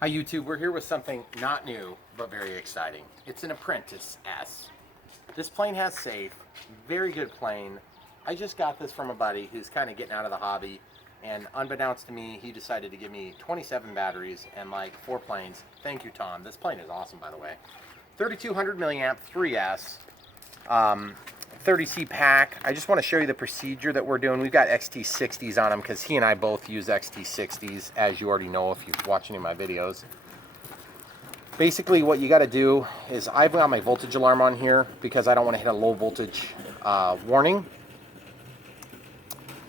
Hi YouTube, we're here with something not new, but very exciting. It's an Apprentice S. This plane has safe, very good plane. I just got this from a buddy who's kind of getting out of the hobby, and unbeknownst to me, he decided to give me 27 batteries and like 4 planes. Thank you, Tom. This plane is awesome, by the way. 3200 milliamp 3S, 30C pack. I just want to show you the procedure that we're doing. We've got XT60s on them because he and I both use XT60s, as you already know if you've watched any of my videos. Basically what you got to do is I've got my voltage alarm on here because I don't want to hit a low voltage warning.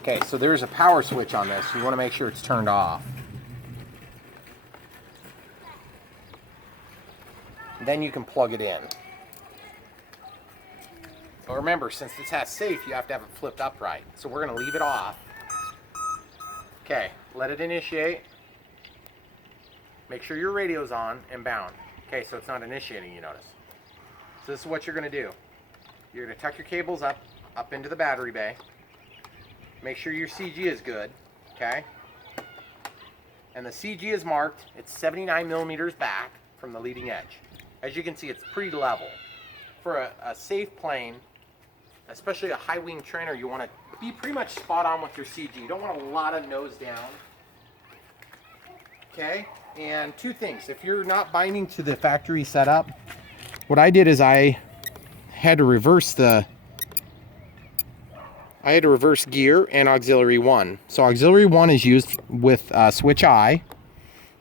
Okay, so there's a power switch on this. You want to make sure it's turned off. Then you can plug it in. But remember, since this has safe, you have to have it flipped upright. So we're going to leave it off. Okay, let it initiate. Make sure your radio's on and bound. Okay, so it's not initiating, you notice. So this is what you're going to do. You're going to tuck your cables up into the battery bay. Make sure your CG is good, okay? And the CG is marked. It's 79 millimeters back from the leading edge. As you can see, it's pretty level. For a safe plane, especially a high wing trainer, you want to be pretty much spot on with your CG. You don't want a lot of nose down. Okay, and two things. If you're not binding to the factory setup, what I did is I had to reverse gear and auxiliary 1. So auxiliary 1 is used with switch I.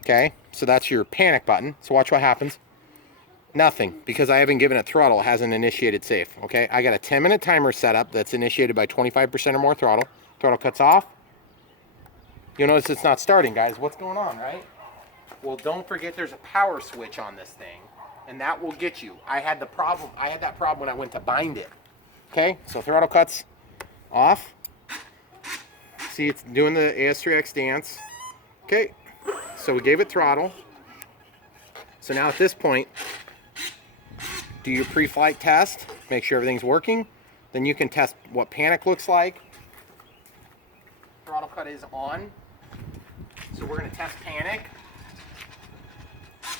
Okay, so that's your panic button. So watch what happens. Nothing, because I haven't given it throttle. It hasn't initiated safe. Okay, I got a 10-minute timer set up that's initiated by 25% or more throttle. Throttle cuts off. You'll notice it's not starting, guys. What's going on, right? Well, don't forget there's a power switch on this thing, and that will get you. I had that problem when I went to bind it. Okay, so throttle cuts off. See, it's doing the AS3X dance. Okay, so we gave it throttle. So now at this point, do your pre-flight test, make sure everything's working. Then you can test what panic looks like. Throttle cut is on. So we're going to test panic.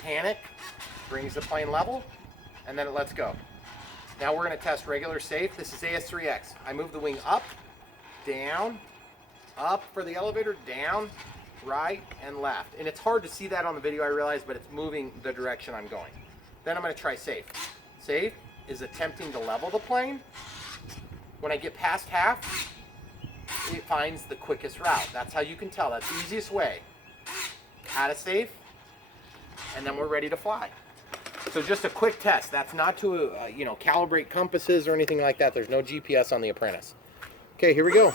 Panic brings the plane level, and then it lets go. Now we're going to test regular safe. This is AS3X. I move the wing up, down, up for the elevator, down, right, and left. And it's hard to see that on the video, I realize, but it's moving the direction I'm going. Then I'm going to try safe. Safe is attempting to level the plane. When I get past half, it finds the quickest route. That's how you can tell. That's the easiest way. Out of safe, and then we're ready to fly. So just a quick test. That's not to calibrate compasses or anything like that. There's no GPS on the Apprentice. Okay, here we go.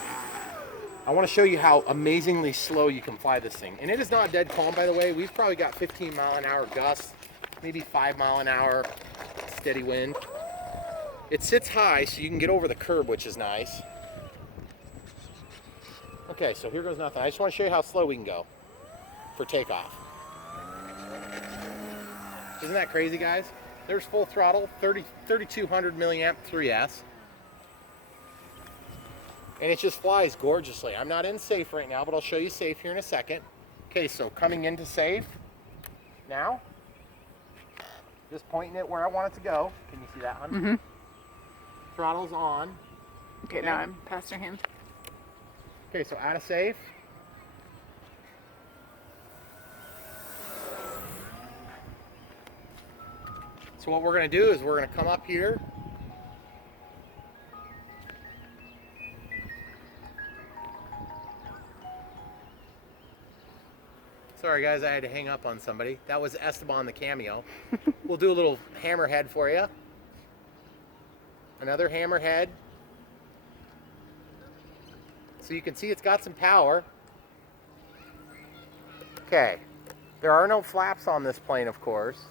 I want to show you how amazingly slow you can fly this thing. And it is not dead calm, by the way. We've probably got 15 mile an hour gusts, maybe 5 mile an hour steady wind. It sits high so you can get over the curb, which is nice. Okay, so here goes nothing. I just want to show you how slow we can go for takeoff. Isn't that crazy, guys? There's full throttle, 3200 milliamp 3S. And it just flies gorgeously. I'm not in safe right now, but I'll show you safe here in a second. Okay, so coming into safe now. Just pointing it where I want it to go. Can you see that one? Mm-hmm. Throttle's on. Okay, now I'm past your hand. Okay, so out of safe. So what we're going to do is we're going to come up here. Sorry guys, I had to hang up on somebody. That was Esteban the Cameo. We'll do a little hammerhead for you. Another hammerhead. So you can see it's got some power. Okay, there are no flaps on this plane, of course.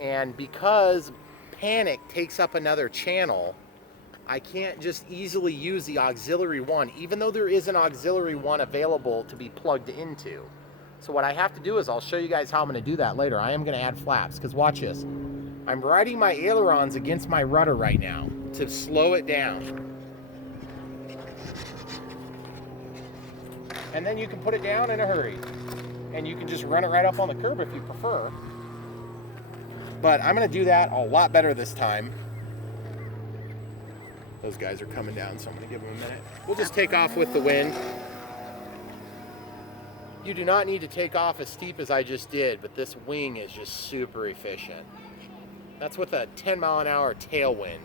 And because panic takes up another channel, I can't just easily use the auxiliary 1, even though there is an auxiliary 1 available to be plugged into. So what I have to do is I'll show you guys how I'm going to do that later. I am going to add flaps, because watch this. I'm riding my ailerons against my rudder right now to slow it down. And then you can put it down in a hurry. and you can just run it right up on the curb if you prefer. But I'm gonna do that a lot better this time. Those guys are coming down, so I'm gonna give them a minute. We'll just take off with the wind. You do not need to take off as steep as I just did, but this wing is just super efficient. That's with a 10-mile-an-hour tailwind.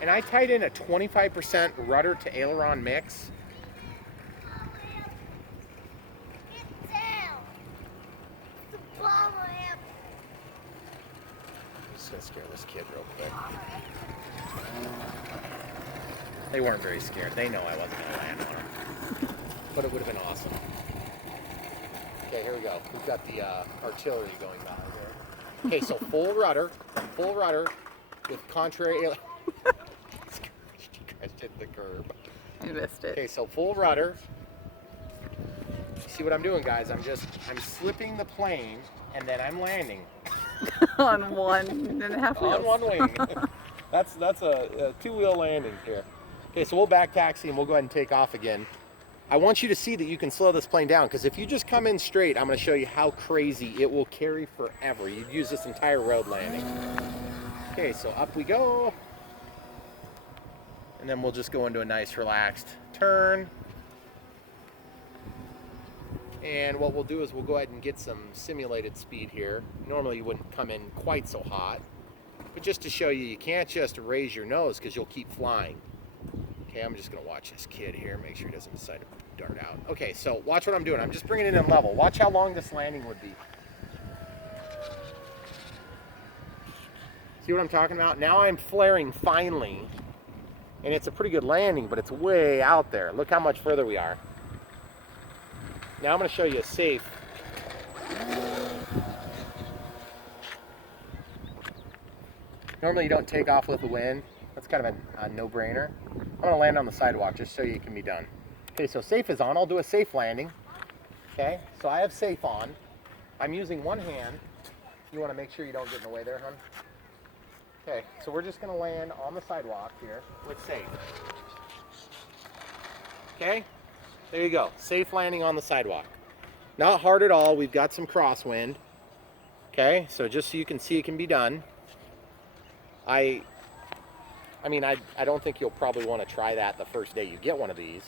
And I tied in a 25% rudder to aileron mix. I'm just gonna scare this kid real quick. They weren't very scared. They know I wasn't gonna land on them. But it would have been awesome. Okay, here we go. We've got the artillery going by here. Okay, so full rudder with contrary aileron. You guys hit the curb. I missed it. Okay, so full rudder. See what I'm doing, guys? I'm slipping the plane and then I'm landing. On 1.5 wheels. On one wing. That's a two-wheel landing here. Okay, so we'll back taxi and we'll go ahead and take off again. I want you to see that you can slow this plane down, because if you just come in straight, I'm going to show you how crazy it will carry forever. You'd use this entire road landing. Okay, so up we go. And then we'll just go into a nice relaxed turn. And what we'll do is we'll go ahead and get some simulated speed here. Normally you wouldn't come in quite so hot, but just to show you, you can't just raise your nose because you'll keep flying. Okay, I'm just gonna watch this kid here, make sure he doesn't decide to dart out. Okay, so watch what I'm doing. I'm just bringing it in level. Watch how long this landing would be. See what I'm talking about? Now I'm flaring finely, and it's a pretty good landing, but it's way out there. Look how much further we are. Now I'm going to show you a safe. Normally you don't take off with the wind. That's kind of a no-brainer. I'm going to land on the sidewalk just so you can be done. Okay, so safe is on. I'll do a safe landing. Okay, so I have safe on. I'm using one hand. You want to make sure you don't get in the way there, hon? Okay, so we're just going to land on the sidewalk here with safe. Okay? There you go. Safe landing on the sidewalk. Not hard at all. We've got some crosswind. Okay, so just so you can see it can be done. I don't think you'll probably want to try that the first day you get one of these,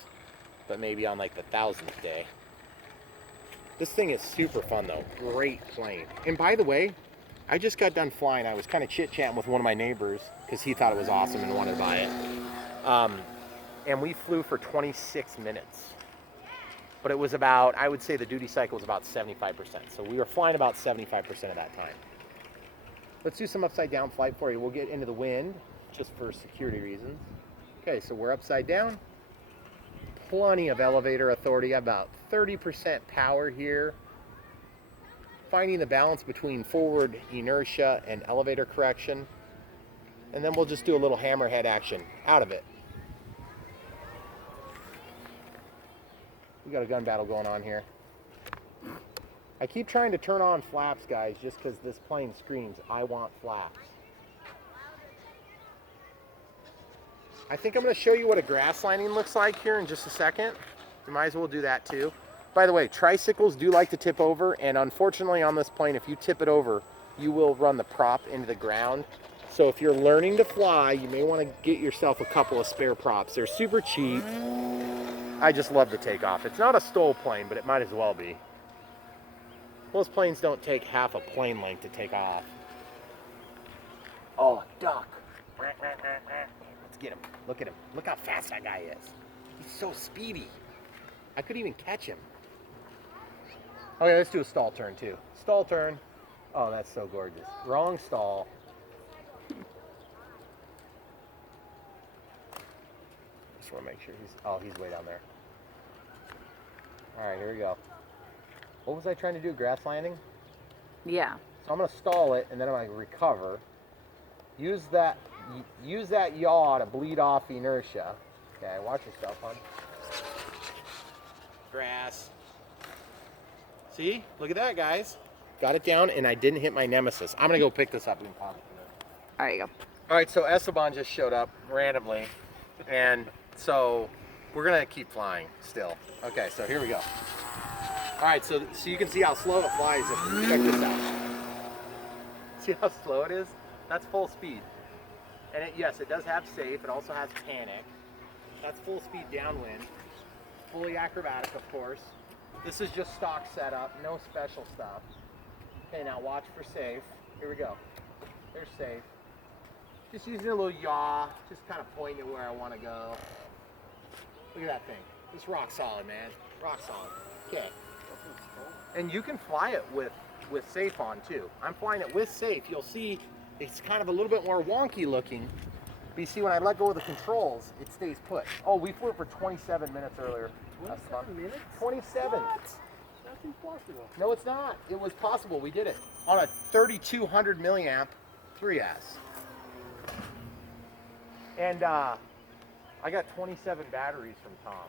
but maybe on like the 1000th day. This thing is super fun though. Great plane. And by the way, I just got done flying. I was kind of chit-chatting with one of my neighbors because he thought it was awesome and wanted to buy it. And we flew for 26 minutes. But it was about, I would say the duty cycle was about 75%. So we were flying about 75% of that time. Let's do some upside down flight for you. We'll get into the wind just for security reasons. Okay, so we're upside down. Plenty of elevator authority, about 30% power here. Finding the balance between forward inertia and elevator correction. And then we'll just do a little hammerhead action out of it. We got a gun battle going on here. I keep trying to turn on flaps, guys, just because this plane screams, I want flaps. I think I'm going to show you what a grass landing looks like here in just a second. You might as well do that too. By the way, tricycles do like to tip over, and unfortunately on this plane, if you tip it over, you will run the prop into the ground. So if you're learning to fly, you may want to get yourself a couple of spare props. They're super cheap. I just love the Takeoff. It's not a STOL plane, but it might as well be. Most planes don't take half a plane length to take off. Oh, duck. Let's get him. Look at him. Look how fast that guy is. He's so speedy. I couldn't even catch him. Okay, let's do a stall turn too. Stall turn. Oh, that's so gorgeous. Wrong stall. Just want to make sure he's way down there. All right, here we go. What was I trying to do? Grass landing? Yeah. So I'm going to stall it, and then I'm going to recover. Use that yaw to bleed off inertia. Okay, watch yourself, hon. Grass. See? Look at that, guys. Got it down, and I didn't hit my nemesis. I'm going to go pick this up and pop it. There you go. All right, so Esteban just showed up randomly, and so We're gonna keep flying still. Okay, so here we go. All right, so you can see how slow it flies. Check this out. See how slow it is? That's full speed. And yes, it does have safe. It also has panic. That's full speed downwind. Fully acrobatic, of course. This is just stock setup, no special stuff. Okay, now watch for safe. Here we go. There's safe. Just using a little yaw, just kind of pointing where I want to go. Look at that thing. It's rock solid, man. Rock solid. Okay. And you can fly it with safe on too. I'm flying it with safe. You'll see it's kind of a little bit more wonky looking. But you see when I let go of the controls, it stays put. Oh, we flew it for 27 minutes earlier. 27 minutes? 27. What? That's impossible. No, it's not. It was possible. We did it on a 3200 milliamp 3S. And I got 27 batteries from Tom.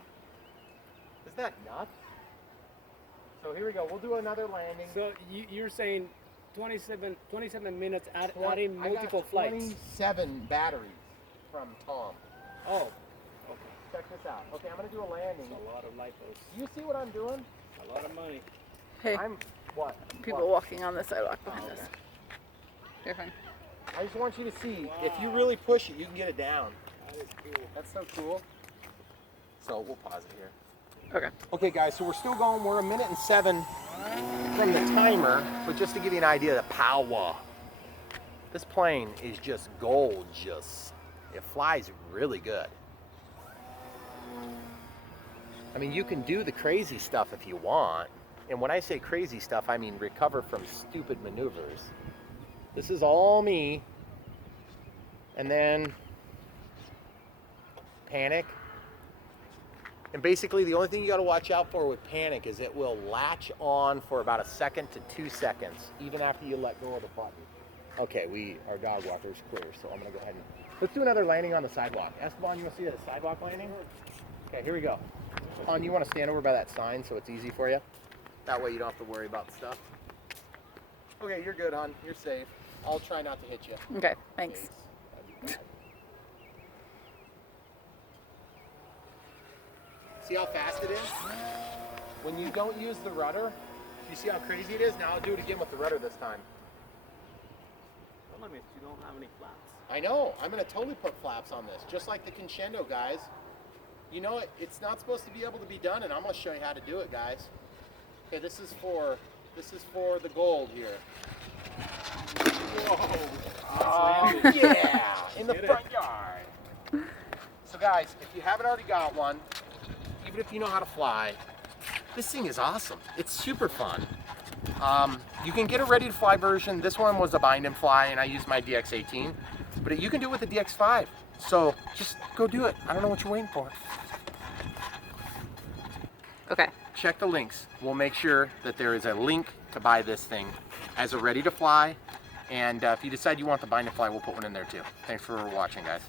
Isn't that nuts? So here we go. We'll do another landing. So you're saying 27 minutes adding multiple I got flights? 27 batteries from Tom. Oh, okay. Check this out. Okay, I'm going to do a landing. That's a lot of lipos. You see what I'm doing? A lot of money. Hey, I'm what? people What? walking on the sidewalk behind us. okay. You're fine. I just want you to see, if you really push it, you can get it down. That is cool. That's so cool. So we'll pause it here. Okay. Okay guys, so we're still going. We're 1:07 from the timer, but just to give you an idea of the power. This plane is just gorgeous. It flies really good. I mean, you can do the crazy stuff if you want. And when I say crazy stuff, I mean recover from stupid maneuvers. This is all me. And then panic. And basically the only thing you got to watch out for with panic is it will latch on for about 1 second to 2 seconds, even after you let go of the button. Okay, our dog walker is clear, so I'm going to go ahead and let's do another landing on the sidewalk. Esteban, you want to see the sidewalk landing? Okay, here we go. On, you want to stand over by that sign so it's easy for you? That way you don't have to worry about stuff. Okay, you're good, hon. You're safe. I'll try not to hit you. Okay, thanks. Case. That'd be bad. See how fast it is? When you don't use the rudder, you see how crazy it is? Now I'll do it again with the rudder this time. Tell me if you don't have any flaps. I know, I'm gonna totally put flaps on this, just like the Crescendo guys. You know, it's not supposed to be able to be done, and I'm gonna show you how to do it, guys. Okay, this is for the gold here. Whoa! Oh, yeah, in the front yard. So guys, if you haven't already got one, even if you know how to fly, this thing is awesome. It's super fun. You can get a ready to fly version. This one was a bind and fly, and I used my DX18, but you can do it with the DX5. So just go do it. I don't know what you're waiting for. Okay. Check the links. We'll make sure that there is a link to buy this thing as a ready to fly. And if you decide you want the bind and fly, we'll put one in there too. Thanks for watching, guys.